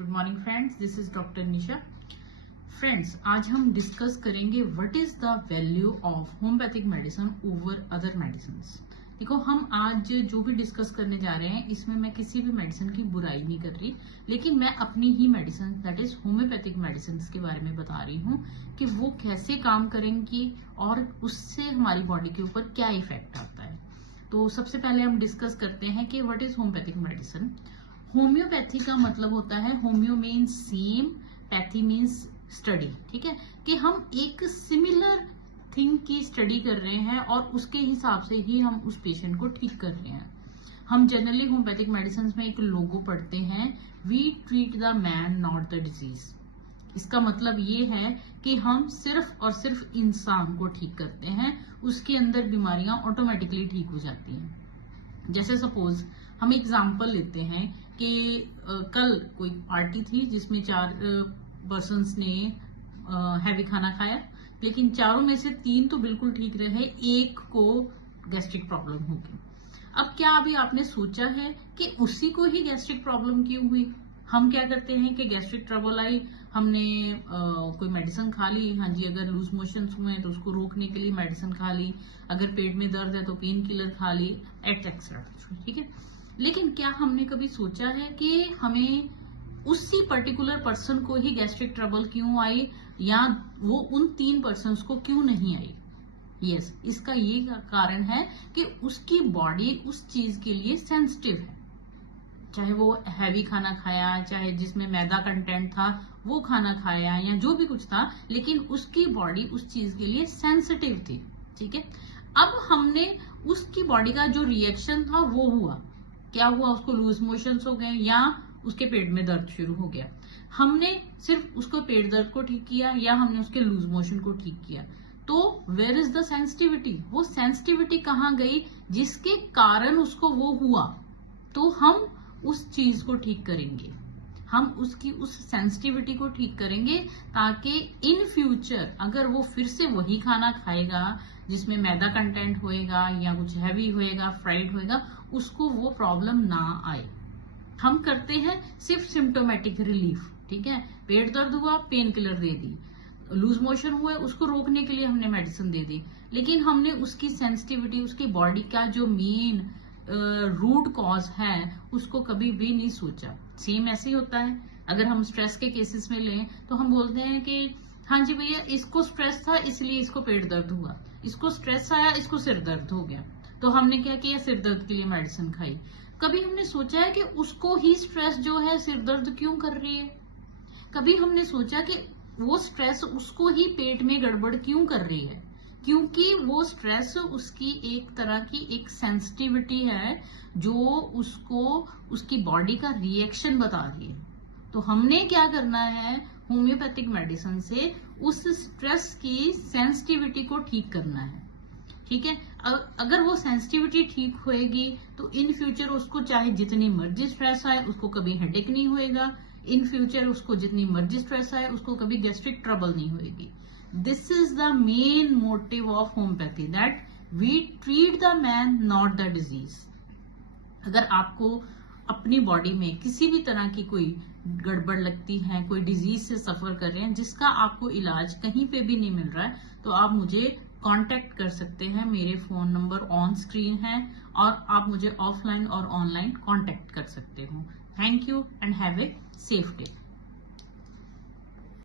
Good morning friends, this is doctor Nisha. Friends, आज हम discuss करेंगे what is the value of homeopathic medicine over other medicine. देखो, हम आज जो भी डिस्कस करने जा रहे हैं इसमें मैं किसी भी मेडिसिन की बुराई नहीं कर रही, लेकिन मैं अपनी ही medicine that is homeopathic medicine के बारे में बता रही हूँ कि वो कैसे काम करेंगी और उससे हमारी बॉडी के ऊपर क्या इफेक्ट आता है। तो सबसे पहले हम डिस्कस करते हैं कि what is homeopathic medicine. Homeopathy का मतलब होता है, homeo means same, pathy means study. ठीक है, कि हम एक सिमिलर थिंग की स्टडी कर रहे हैं और उसके हिसाब से ही हम उस पेशेंट को ठीक कर रहे हैं। हम जनरली होम्योपैथिक मेडिसिन में एक लोगो पढ़ते हैं, we treat the man not the disease. इसका मतलब ये है कि हम सिर्फ और सिर्फ इंसान को ठीक करते हैं, उसके अंदर बीमारियां ऑटोमेटिकली ठीक हो जाती हैं। जैसे सपोज हम एग्जाम्पल लेते हैं कि कल कोई पार्टी थी जिसमें 4 पर्सन्स ने हैवी खाना खाया, लेकिन चारों में से 3 तो बिल्कुल ठीक रहे, एक को गैस्ट्रिक प्रॉब्लम होगी। अब क्या अभी आपने सोचा है कि उसी को ही गैस्ट्रिक प्रॉब्लम क्यों हुई? हम क्या करते हैं कि गैस्ट्रिक ट्रबल आई, हमने कोई मेडिसिन खा ली, हाँ जी, अगर लूज मोशंस हुए तो उसको रोकने के लिए मेडिसिन खा ली, अगर पेट में दर्द है तो पेन किलर खा ली, एटसेट्रा। ठीक है, लेकिन क्या हमने कभी सोचा है कि हमें उसी पर्टिकुलर पर्सन को ही गैस्ट्रिक ट्रबल क्यों आई, या वो उन 3 पर्सन्स को क्यों नहीं आई? यस, इसका ये कारण है कि उसकी बॉडी उस चीज के लिए सेंसिटिव है। चाहे वो हैवी खाना खाया, चाहे जिसमें मैदा कंटेंट था वो खाना खाया, या जो भी कुछ था, लेकिन उसकी बॉडी उस चीज के लिए सेंसिटिव थी। ठीक है, अब हमने उसकी बॉडी का जो रिएक्शन था वो हुआ, क्या हुआ? उसको लूज मोशंस हो गए या उसके पेट में दर्द शुरू हो गया। हमने सिर्फ उसको पेट दर्द को ठीक किया या हमने उसके लूज मोशन को ठीक किया? तो वेयर इज द सेंसिटिविटी? वो सेंसिटिविटी कहाँ गई जिसके कारण उसको वो हुआ? तो हम उस चीज को ठीक करेंगे, हम उसकी उस सेंसिटिविटी को ठीक करेंगे, ताकि इन फ्यूचर अगर वो फिर से वही खाना खाएगा जिसमें मैदा कंटेंट होएगा या कुछ हैवी होएगा, फ्राइड होएगा, उसको वो प्रॉब्लम ना आए। हम करते हैं सिर्फ सिम्टोमेटिक रिलीफ। ठीक है, पेट दर्द हुआ, पेन किलर दे दी, लूज मोशन हुए, उसको रोकने के लिए हमने मेडिसिन दे दी, लेकिन हमने उसकी सेंसिटिविटी, उसकी बॉडी का जो मेन रूट कॉज है उसको कभी भी नहीं सोचा। सेम ऐसे ही होता है, अगर हम स्ट्रेस के केसेस में लें तो हम बोलते हैं कि हाँ जी भैया, इसको स्ट्रेस था इसलिए इसको पेट दर्द हुआ, इसको स्ट्रेस आया इसको सिर दर्द हो गया, तो हमने क्या किया? सिर दर्द के लिए मेडिसिन खाई। कभी हमने सोचा है कि उसको ही स्ट्रेस जो है सिर दर्द क्यों कर रही है? कभी हमने सोचा कि वो स्ट्रेस उसको ही पेट में गड़बड़ क्यों कर रही है? क्योंकि वो स्ट्रेस उसकी एक तरह की एक सेंसिटिविटी है जो उसको उसकी बॉडी का रिएक्शन बता रही है। तो हमने क्या करना है? होम्योपैथिक मेडिसिन से उस स्ट्रेस की सेंसिटिविटी को ठीक करना है। ठीक है, अगर वो सेंसिटिविटी ठीक होएगी तो इन फ्यूचर उसको चाहे जितनी मर्जी स्ट्रेस आए उसको कभी हेडेक नहीं होएगा, इन फ्यूचर उसको जितनी मर्जी स्ट्रेस आए उसको कभी गैस्ट्रिक ट्रबल नहीं होएगी। This is the main motive of homeopathy, that we treat the man not the disease. अगर आपको अपनी बॉडी में किसी भी तरह की कोई गड़बड़ लगती है, कोई डिजीज से सफर कर रहे हैं जिसका आपको इलाज कहीं पे भी नहीं मिल रहा है, तो आप मुझे कांटेक्ट कर सकते हैं। मेरे फोन नंबर ऑन स्क्रीन है और आप मुझे ऑफलाइन और ऑनलाइन कांटेक्ट कर सकते हो। Thank you and have a safe day.